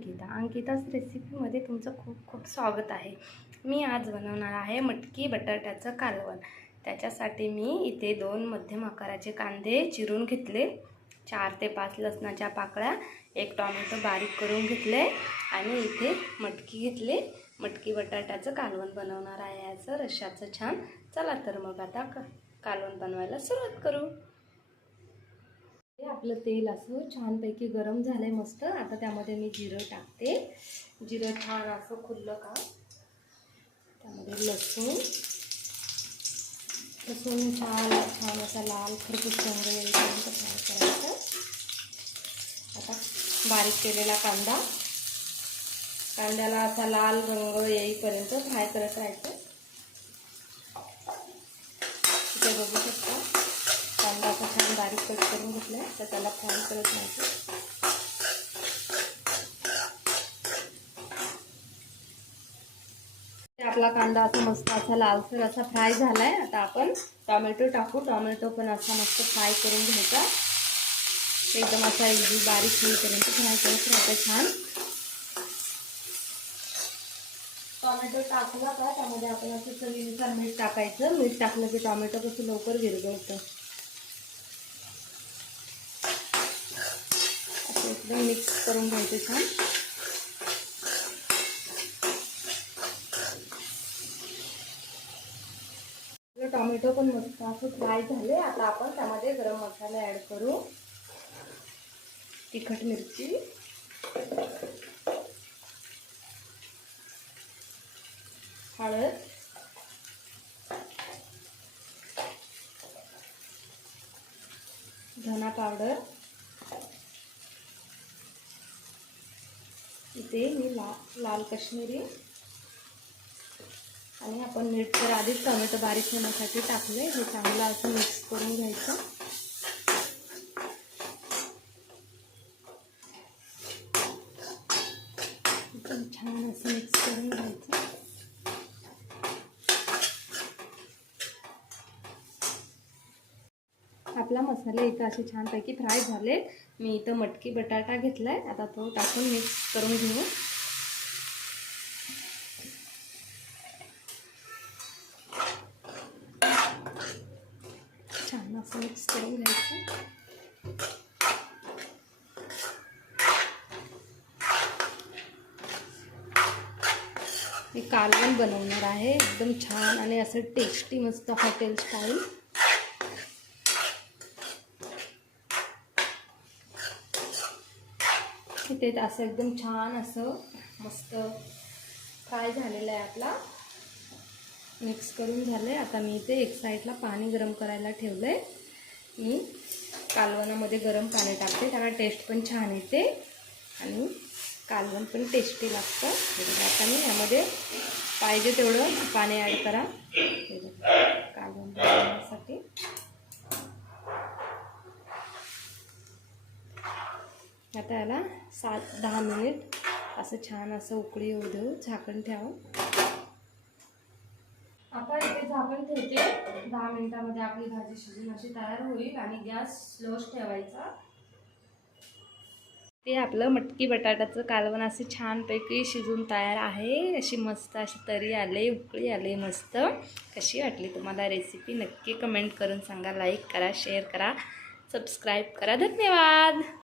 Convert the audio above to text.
अंकिता's रेसिपीमध्ये तुमचं खूप खूप स्वागत आहे। मी आज बनवणार आहे मटकी बटाट्याचं कालवण। त्याच्यासाठी मी इथे 2 मध्यम आकाराचे कांदे चिरून घेतले, 4 ते 5 लसणाच्या पाकळ्या, 1 टोमॅटो बारीक करून घेतले आणि इथे मटकी घेतली। मटकी बटाट्याचं कालवण बनवणार आहे याचं रश्शाचं छान। चला तर मग आता कालवण बनवायला सुरुवात करू। आपलं तेल असं छानपैकी गरम झालंय मस्त। आता त्यामध्ये मी जिरं टाकते। जिरं छान असं खुललं का त्यामध्ये लसूण छान असा लाल खरपूस रंग येईपर्यंत फ्राय करायचं। आता बारीक केलेला कांद्याला असा लाल रंग येईपर्यंत फ्राय करत राहायचं। इथे बघू शकता कांदा असा छान बारीक कट करून घेतला, तर त्याला फ्राय करत राहायचं। आपला कांदा असा मस्त असा लालसर असा फ्राय झालाय। आता आपण टोमॅटो टाकू। टोमॅटो पण असा मस्त फ्राय करून घ्यायचा, एकदम असा एकदम बारीक होईपर्यंत फ्राय करत राहायचं छान। टोमॅटो टाकला का त्यामध्ये आपण असं चवीनुसार मीठ टाकायचं। मीठ टाकलं की टोमॅटो कसं लवकर विरघळतं। असं एकदम मिक्स करून घ्यायचं छान। टोमॅटो पण मस्त असं फ्राय झाले। आता आपण त्यामध्ये गरम मसाला ॲड करू। तिखट मिरची, हळद, धना पावडर, इथे मी लाल काश्मीरी, आणि आपण मीठ तर आधीच टोमॅटो बारीक होण्यासाठी टाकले। हे चांगलं असं मिक्स करून घ्यायचं। एकदम छान असं मिक्स करून घ्यायचं। आपला मसाले इथं असे छानपैकी फ्राय झाले। मी इथं मटकी बटाटा घेतलाय, आता तो टाकून मिक्स करून घेऊ। छान असं मिक्स करून घ्यायचं। मी कालवण बनवणार आहे एकदम छान आणि असं टेस्टी मस्त हॉटेल स्टाईल। इथे असं एकदम छान असं मस्त फ्राय झालेला आहे आपला, मिक्स करून झाले। आता मी इथे एक साईडला पाणी गरम करायला ठेवलंय। मी कालवणामध्ये गरम पाणी टाकते, त्याला टेस्ट पण छान येते आणि कालवण पण टेस्टी लागतं। आता मी यामध्ये पाहिजे तेवढं पाणी ॲड करा कालवण बनवण्यासाठी। आता याला 7-10 मिनिट असं छान असं उकळी येऊ देऊ, झाकण ठेवा। आता इथे झाकण ठेवते। 10 मिनिटांमध्ये आपली भाजी शिजून अशी तयार होईल आणि गॅस स्लोच ठेवायचा। ते आपलं मटकी बटाट्याचं कालवण असे छानपैकी शिजून तयार आहे। अशी मस्त अशी तरी आले, उकळी आले मस्त। कशी वाटली तुम्हाला रेसिपी नक्की कमेंट करून सांगा। लाईक करा, शेअर करा, सबस्क्राईब करा। धन्यवाद।